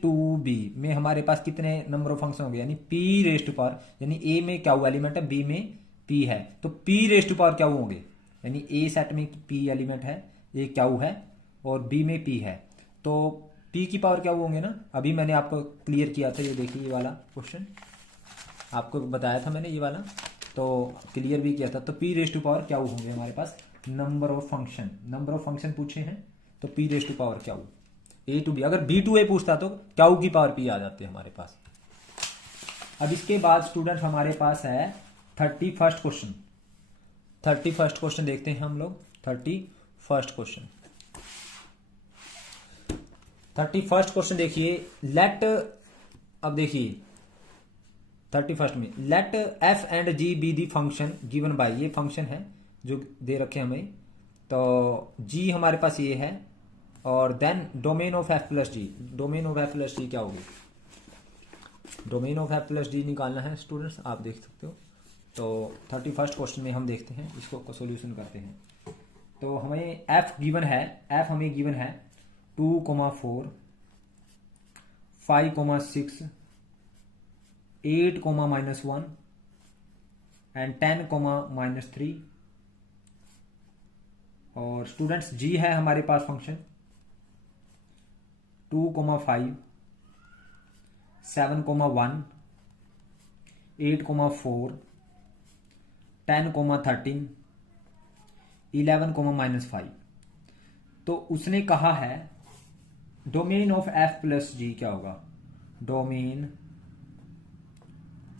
टू बी में हमारे पास कितने नंबर ऑफ फंक्शन हो गए, यानी पी रेस्ट पावर, यानी ए में क्या एलिमेंट है, बी में पी है, तो पी रेस्ट पावर क्या होंगे, यानी ए सेट में पी एलिमेंट है, ए क्या है, और बी में पी है, तो पी की पावर क्या होंगे ना, अभी मैंने आपको क्लियर किया था, ये देखिए ये वाला क्वेश्चन आपको बताया था मैंने, ये वाला तो क्लियर भी किया था। तो पी रेस्ट टू पावर क्या होंगे हमारे पास, नंबर ऑफ फंक्शन पूछे हैं, तो पी रेस्ट टू पावर क्या हो, ए टू बी, अगर बी टू ए पूछता तो क्या की पावर पी आ जाती है हमारे पास। अब इसके बाद स्टूडेंट हमारे पास है 31st क्वेश्चन देखते हैं हम लोग। 31st क्वेश्चन देखिए, लेट, अब देखिए 31st में let f and g be the function given by, ये फंक्शन है जो दे रखे हमें, तो जी हमारे पास ये है, और then domain of F plus G, domain of F plus G क्या होगी, domain of F plus G निकालना है स्टूडेंट्स, आप देख सकते हो। तो 31st क्वेश्चन में हम देखते हैं, इसको सॉल्यूशन करते हैं। तो हमें एफ गिवन है, एफ हमें गिवन है 2,4 5,6 8, -1 एंड 10, -3, और स्टूडेंट्स जी है हमारे पास फंक्शन, 2,5, 7,1, 8,4, 10,13, 11,-5। तो उसने कहा है domain of F plus G क्या होगा, डोमेन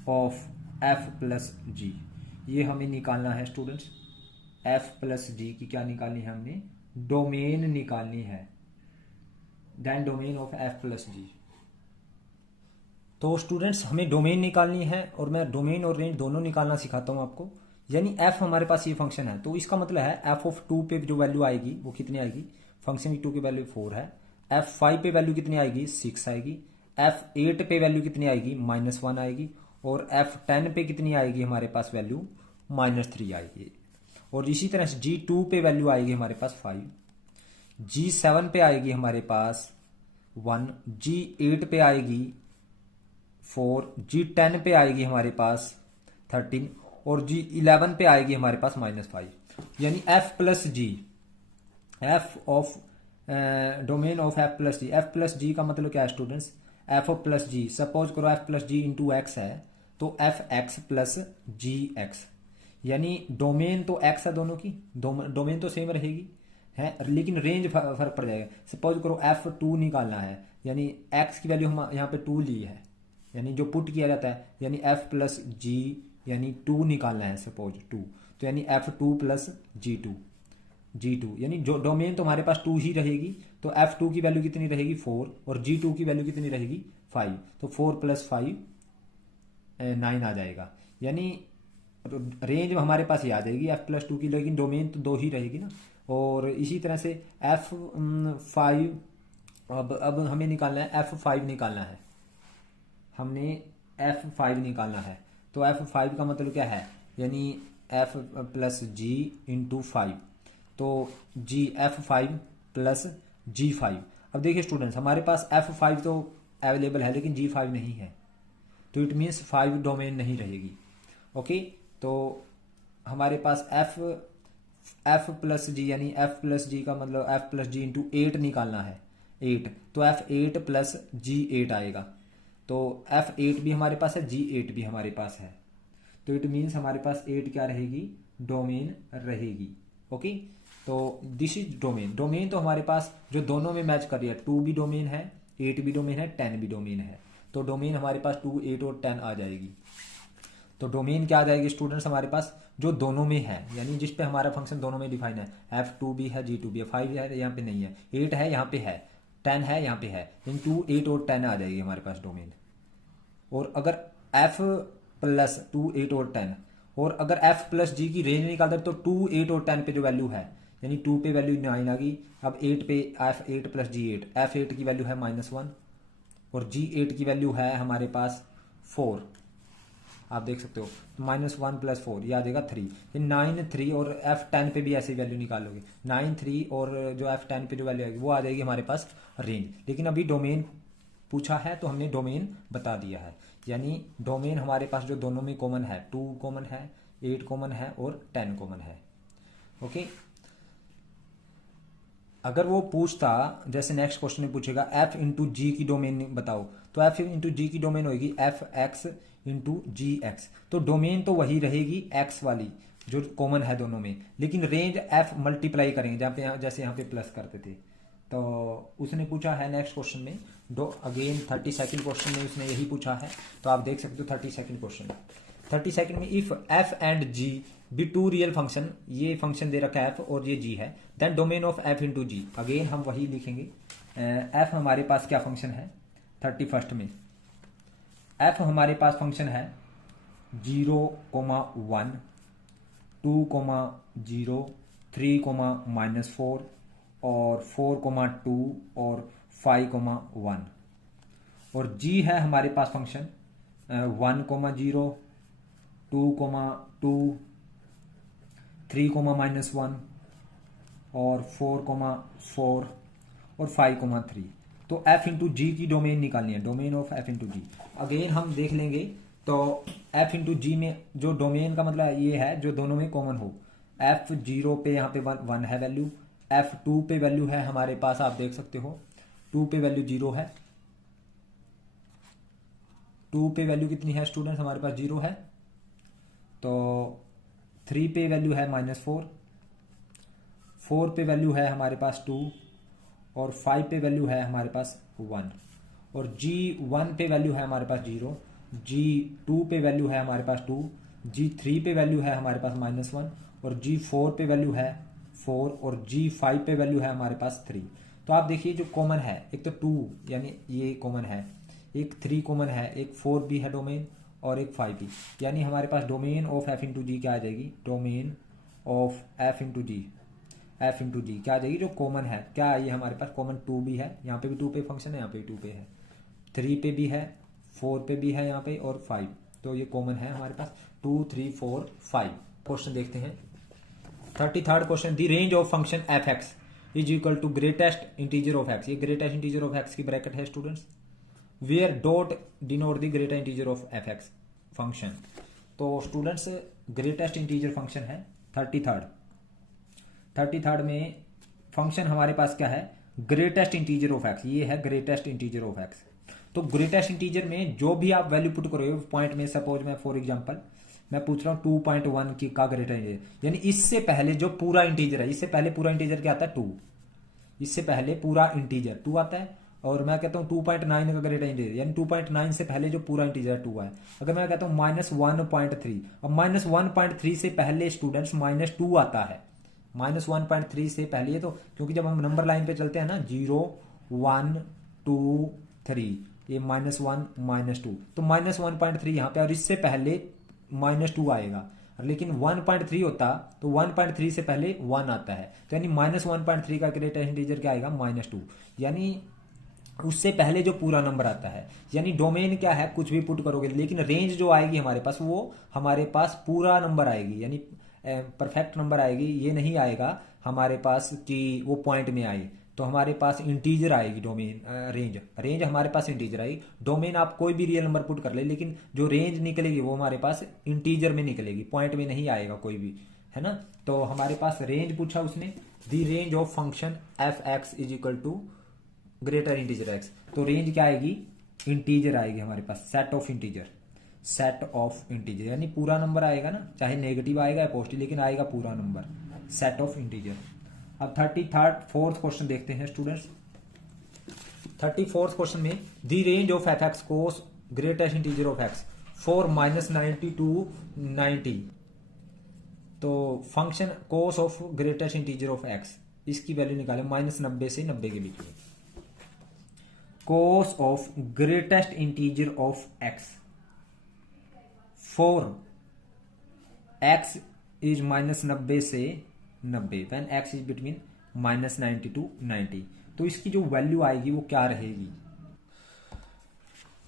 ऑफ एफ प्लस जी, ये हमें निकालना है स्टूडेंट्स। एफ प्लस जी की क्या निकालनी है हमने, डोमेन निकालनी है, then domain of F plus G. तो स्टूडेंट्स हमें डोमेन निकालनी है और मैं डोमेन और रेंज दोनों निकालना सिखाता हूं आपको। यानी एफ हमारे पास ये फंक्शन है, तो इसका मतलब है एफ ऑफ 2 पे जो वैल्यू आएगी वो कितनी आएगी, फंक्शन की 2 की वैल्यू 4 है। एफ 5 पे वैल्यू कितनी आएगी, 6 आएगी। एफ 8 पे वैल्यू कितनी आएगी, -1 आएगी। और एफ 10 पे कितनी आएगी हमारे पास वैल्यू, -3 आएगी। और इसी तरह से G2 पे वैल्यू आएगी हमारे पास 5, G7 पे आएगी हमारे पास 1, G8 पे आएगी 4, G10 पे आएगी हमारे पास 13 और G11 पे आएगी हमारे पास -5। यानी F plus G, F of domain of F plus G. F plus G का मतलब क्या है students, F of plus G, suppose करो F plus G into X है तो F X plus G X, यानी डोमेन तो एक्स है दोनों की, डोमेन तो सेम रहेगी है, लेकिन रेंज फर्क पड़ जाएगा। सपोज करो F2 निकालना है, यानी x की वैल्यू हम यहाँ पे 2 ली है, यानी जो पुट किया जाता है, यानी f प्लस जी यानी 2 निकालना है, सपोज 2, तो यानी F2 प्लस G2 यानी जो डोमेन तो हमारे पास 2 ही रहेगी, तो F2 की वैल्यू कितनी रहेगी 4 और G2 की वैल्यू कितनी रहेगी 5, तो 4 + 5 9 आ जाएगा। यानी रेंज हमारे पास ये आ जाएगी F प्लस 2 की, लेकिन डोमेन तो 2 ही रहेगी ना। और इसी तरह से F5, अब हमें निकालना है F5 निकालना है, हमने F5 निकालना है। तो F5 का मतलब क्या है, यानी F प्लस जी इंटू 5, तो जी F5 प्लस G5। अब देखिए स्टूडेंट्स हमारे पास F5 तो अवेलेबल है लेकिन G5 नहीं है, तो इट मीन्स 5 डोमेन नहीं रहेगी। ओके, तो हमारे पास F प्लस जी, यानी F प्लस जी का मतलब F प्लस जी इंटू 8 निकालना है, 8, तो F8 प्लस G8 आएगा। तो F8 भी हमारे पास है, G8 भी हमारे पास है, तो इट मीन्स हमारे पास 8 क्या रहेगी, डोमेन रहेगी। ओके, तो दिस इज डोमेन। डोमेन तो हमारे पास जो दोनों में मैच कर रही है, 2 भी डोमेन है, 8 भी डोमेन है, 10 भी डोमेन है, तो डोमेन हमारे पास 2, 8 और 10 आ जाएगी। तो डोमेन क्या आ जाएगी स्टूडेंट्स हमारे पास, जो दोनों में है, यानी जिस पे हमारा फंक्शन दोनों में डिफाइन है। F2 भी है, G2 भी है, 5 है यहाँ पे नहीं है, 8 है यहाँ पे है, 10 है यहाँ पे है, इन 2, 8 और 10 आ जाएगी हमारे पास डोमेन। और अगर F प्लस 2, 8 और 10, और अगर F प्लस जी की रेंज निकालते तो 2, 8 और 10 पे जो वैल्यू है, यानी 2 पे वैल्यू 9 आ गई, अब 8 पे F8 प्लस G8, F8 की वैल्यू है -1 और G8 की वैल्यू है हमारे पास 4, आप देख सकते हो, -1 + 4 ये आ जाएगा 3, 9, 3 और F10 पे भी ऐसी वैल्यू निकालोगे, 9, 3 और जो F10 पे जो वैल्यू आएगी वो आ जाएगी हमारे पास रेंज। लेकिन अभी डोमेन पूछा है तो हमने डोमेन बता दिया है, यानी डोमेन हमारे पास जो दोनों में कॉमन है, 2 कॉमन है, 8 कॉमन है और 10 कॉमन है। ओके, अगर वो पूछता, जैसे नेक्स्ट क्वेश्चन में पूछेगा F इंटू जी की डोमेन बताओ, तो F इंटू जी की डोमेन होगी Fx इंटू जी एक्स, तो डोमेन तो वही रहेगी x वाली जो कॉमन है दोनों में, लेकिन रेंज F मल्टीप्लाई करेंगे, जहाँ पे जैसे यहाँ पे प्लस करते थे। तो उसने पूछा है नेक्स्ट क्वेश्चन में, अगेन 32nd क्वेश्चन में उसने यही पूछा है, तो आप देख सकते हो 32nd क्वेश्चन। 32nd में if F and G be 2 real function, ये फंक्शन दे रखा है F और ये G है, then domain of F into g, again हम वही लिखेंगे। F हमारे पास क्या फंक्शन है 31st में, F हमारे पास फंक्शन है 0,1, 2,0, 3,-4 और 4,2 और 5,1, और G है हमारे पास फंक्शन 1,0, 2,2, 3,-1 और 4,4 और 5,3। तो F इंटू जी की डोमेन निकालनी है, domain of F into g. Again हम देख लेंगे, तो F इंटू जी में जो डोमेन का मतलब ये है जो दोनों में कॉमन हो। F0 पे यहाँ पे 1 है वैल्यू, F2 पे वैल्यू है हमारे पास, आप देख सकते हो 2 पे वैल्यू 0 है, 2 पे वैल्यू कितनी है स्टूडेंट्स हमारे पास 0 है। तो 3 पे वैल्यू है -4, 4 पे वैल्यू है हमारे पास 2 और 5 पे वैल्यू है हमारे पास 1 और G1 पे वैल्यू है हमारे पास 0, G2 पे वैल्यू है हमारे पास 2, G3 पे वैल्यू है हमारे पास -1 और G4 पे वैल्यू है 4 और G5 पे वैल्यू है हमारे पास 3। तो आप देखिए जो कॉमन है, एक तो 2 यानी ये कॉमन है, एक 3 कॉमन है, एक 4 भी है डोमेन और एक 5 भी, यानी हमारे पास domain of f into G क्या आ जाएगी, domain of f into G, f into G क्या आ जाएगी जो कॉमन है, क्या ये हमारे पास कॉमन 2 भी है, यहाँ पे भी 2 पे फंक्शन है, यहाँ पे 2 पे है, 3 पे भी है, 4 पे भी है यहाँ पे और 5, तो ये कॉमन है हमारे पास 2 3 4 5। क्वेश्चन देखते हैं 33rd question, the range of function F x is equal to greatest integer of x. ये ग्रेटेस्ट इंटीजर ऑफ एक्स की ब्रैकेट है students, where dot denote the greater integer of f x function. तो स्टूडेंट्स ग्रेटेस्ट इंटीजर फंक्शन है 33rd में फंक्शन हमारे पास क्या है, ग्रेटेस्ट इंटीजर ऑफ एक्स, ये है ग्रेटेस्ट इंटीजर ऑफ एक्स। तो ग्रेटेस्ट इंटीजर में जो भी आप वैल्यू पुट करोगे पॉइंट में, सपोज मैं फॉर एग्जांपल मैं पूछ रहा हूँ 2.1 की का ग्रेटर इंटीजर, यानी इससे पहले जो पूरा इंटीजर है, इससे पहले पूरा इंटीजर क्या आता है 2, इससे पहले पूरा इंटीजर 2 आता है और मैं कहता हूँ 2.9 का ग्रेटर इंटीजर, यानी 2.9 से पहले जो पूरा इंटीजर 2 है। अगर मैं कहता हूँ -1.3, अब -1.3 से पहले स्टूडेंट्स -2 आता है, -1.3 से पहले, तो क्योंकि जब हम नंबर लाइन पे चलते हैं ना 0 1 2 3, ये -1 -2, तो -1.3 यहाँ पे और इससे पहले -2 आएगा, लेकिन 1.3 होता तो 1.3 से पहले 1 आता है, तो यानी -1.3 का ग्रेटर इंटीजर क्या आएगा -2, यानी उससे पहले जो पूरा नंबर आता है। यानी डोमेन क्या है, कुछ भी पुट करोगे, लेकिन रेंज जो आएगी हमारे पास वो हमारे पास पूरा नंबर आएगी, यानी परफेक्ट नंबर आएगी, ये नहीं आएगा हमारे पास कि वो पॉइंट में आई, तो हमारे पास इंटीजर आएगी डोमेन, रेंज हमारे पास इंटीजर आएगी। डोमेन आप कोई भी रियल नंबर पुट कर ले, लेकिन जो रेंज निकलेगी वो हमारे पास इंटीजर में निकलेगी, पॉइंट में नहीं आएगा कोई भी, है ना। तो हमारे पास रेंज पूछा उसने, the range of function F x is equal to greater integer X, तो रेंज क्या आएगी, इंटीजर आएगी हमारे पास, set of integer, set of integer, यानी पूरा नंबर आएगा ना, चाहे नेगेटिव आएगा या पॉजिटिव, लेकिन आएगा पूरा नंबर, सेट ऑफ इंटीजर। अब 4th क्वेश्चन देखते हैं स्टूडेंट्स। 34th क्वेश्चन में the range of f x cos greatest integer of x for -90 to 90, तो function cos of greatest integer of x, इसकी वैल्यू निकाले -90 से 90 के बीच में। Cos of greatest integer of x for x is -90 से 90 when x is between -90 to 90, तो इसकी जो वैल्यू आएगी वो क्या रहेगी।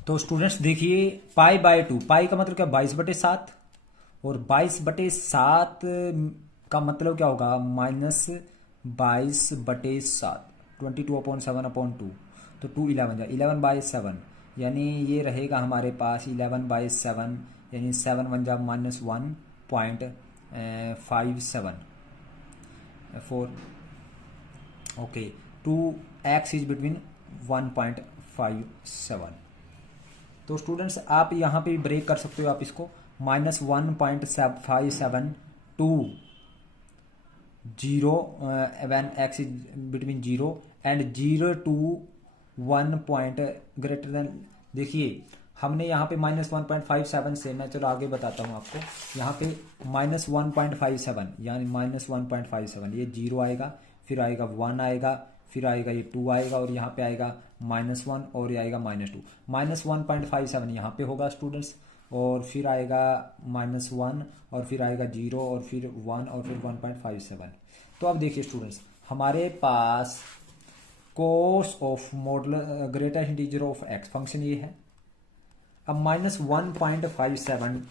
तो स्टूडेंट्स देखिए π/2, पाई का मतलब क्या 22/7 और 22/7 का मतलब क्या होगा -22/7, 22/7/2, तो 2 11 11/7, यानी ये रहेगा हमारे पास 11/7, यानी 7 1 जा -1.57 4, ओके, 2x इज बिटवीन 1.57। तो स्टूडेंट्स आप यहाँ पे ब्रेक कर सकते हो, आप इसको -1.57 to 0 when x is between 0 and 0 to 1 point greater than, देखिए हमने यहाँ पे -1.57 से, मैं चलो आगे बताता हूँ आपको, यहाँ पे -1.57 यानी -1.57, ये 0 आएगा, फिर आएगा 1 आएगा, फिर आएगा ये 2 आएगा और यहाँ पे आएगा -1 और ये आएगा -2, -1.57 यहाँ पे होगा स्टूडेंट्स, और फिर आएगा -1 और फिर आएगा 0 और फिर 1 और फिर 1.57। तो अब देखिए स्टूडेंट्स हमारे पास cos of modulus greatest integer of X function ये है। अब -1.57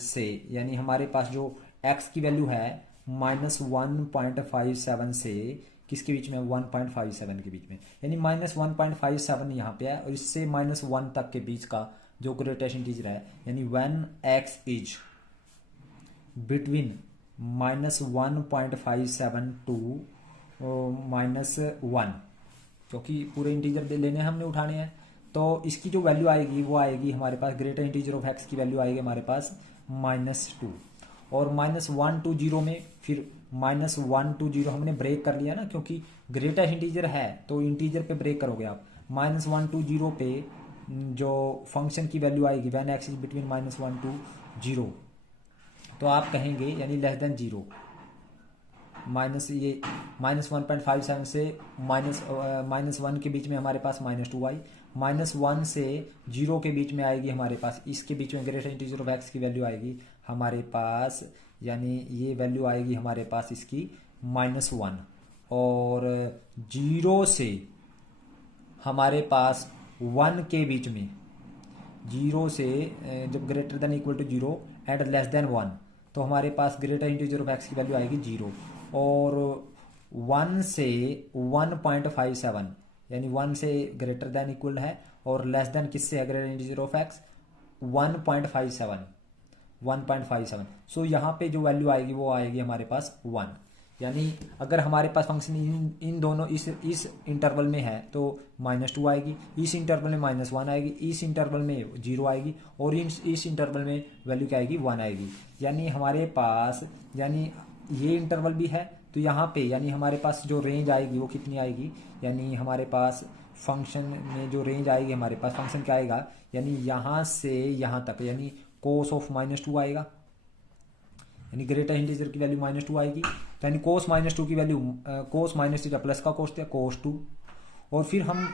से, यानी हमारे पास जो x की वैल्यू है -1.57 से किसके बीच में, 1.57 के बीच में, यानी -1.57 यहाँ पे है और इससे -1 तक के बीच का जो ग्रेटेस्ट इंटीजर है, यानी when x is between -1.57 to -1, क्योंकि पूरे इंटीजर लेने हैं हमने, उठाने हैं। तो इसकी जो वैल्यू आएगी वो आएगी हमारे पास, ग्रेटर इंटीजर ऑफ एक्स की वैल्यू आएगी हमारे पास -2। और -1 to 0 में फिर -1 to 0 हमने ब्रेक कर लिया ना, क्योंकि ग्रेटर इंटीजर है तो इंटीजर पे ब्रेक करोगे आप। -1 to 0 पे जो फंक्शन की वैल्यू आएगी when x is between -1 to 0, तो आप कहेंगे यानी लेस देन 0, माइनस ये -1.57 से -1 के बीच में हमारे पास -2 आई, -1 से 0 के बीच में आएगी हमारे पास, इसके बीच में ग्रेटर इंटीजर ऑफ एक्स की वैल्यू आएगी हमारे पास, यानी ये वैल्यू आएगी हमारे पास इसकी -1। और 0 से हमारे पास 1 के बीच में, 0 से जब greater than equal to 0 and less than 1, तो हमारे पास ग्रेटर इंटीजर ऑफ एक्स की वैल्यू आएगी 0। और 1 से 1.57 यानी 1 से ग्रेटर देन इक्वल है और लेस देन किससे है, ग्रेटर इंटीजर ऑफ एक्स 1.57। सो यहाँ पे जो वैल्यू आएगी वो आएगी हमारे पास 1। यानी अगर हमारे पास फंक्शन इन दोनों इस इंटरवल में है तो -2 आएगी, इस इंटरवल में -1 आएगी, इस इंटरवल में 0 आएगी, और इस इंटरवल में वैल्यू क्या आएगी, 1 आएगी। यानी हमारे पास, यानी ये इंटरवल भी है तो यहाँ पे यानी हमारे पास जो रेंज आएगी वो कितनी आएगी, यानी हमारे पास फंक्शन में जो रेंज आएगी हमारे पास, फंक्शन क्या आएगा, यानी यहाँ से यहाँ तक, यानी cos ऑफ -2 आएगा, यानी ग्रेटर इंटीजर की वैल्यू -2 आएगी, तो यानी cos -2 की वैल्यू cos -थीटा प्लस का cos था cos 2। और फिर हम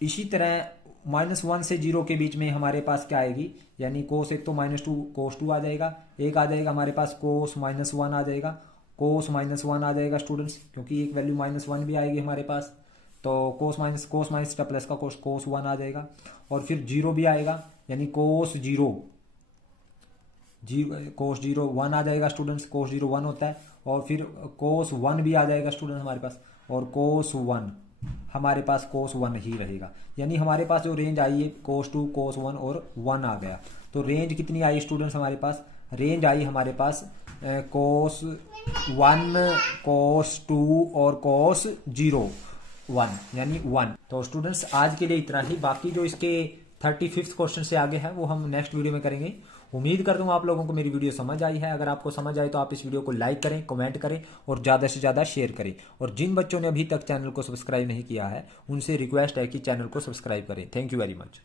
इसी तरह -1 से 0 के बीच में हमारे पास क्या आएगी, यानी cos, एक तो -2 cos 2 आ जाएगा, एक आ जाएगा हमारे पास cos -1 आ जाएगा, cos -1 आ जाएगा स्टूडेंट्स, क्योंकि एक वैल्यू -1 भी आएगी हमारे पास, तो cos थीटा प्लस का cos 1 आ जाएगा। और फिर 0 भी आएगा, यानी cos 0 1 आ जाएगा स्टूडेंट्स, cos 0 1 होता है। और फिर cos 1 भी आ जाएगा स्टूडेंट्स हमारे पास, और cos 1 हमारे पास cos 1 ही रहेगा। यानी हमारे पास जो रेंज आई है cos 2 cos 1 और 1 आ गया। तो रेंज कितनी आई स्टूडेंट्स हमारे पास, रेंज आई हमारे पास cos 1 cos 2 और cos 0 1, यानी 1। तो स्टूडेंट्स आज के लिए इतना ही, बाकी जो इसके 35th क्वेश्चन से आगे है वो हम नेक्स्ट वीडियो में करेंगे। उम्मीद करता हूँ आप लोगों को मेरी वीडियो समझ आई है। अगर आपको समझ आई तो आप इस वीडियो को लाइक करें, कमेंट करें और ज़्यादा से ज़्यादा शेयर करें। और जिन बच्चों ने अभी तक चैनल को सब्सक्राइब नहीं किया है उनसे रिक्वेस्ट है कि चैनल को सब्सक्राइब करें। Thank you very much.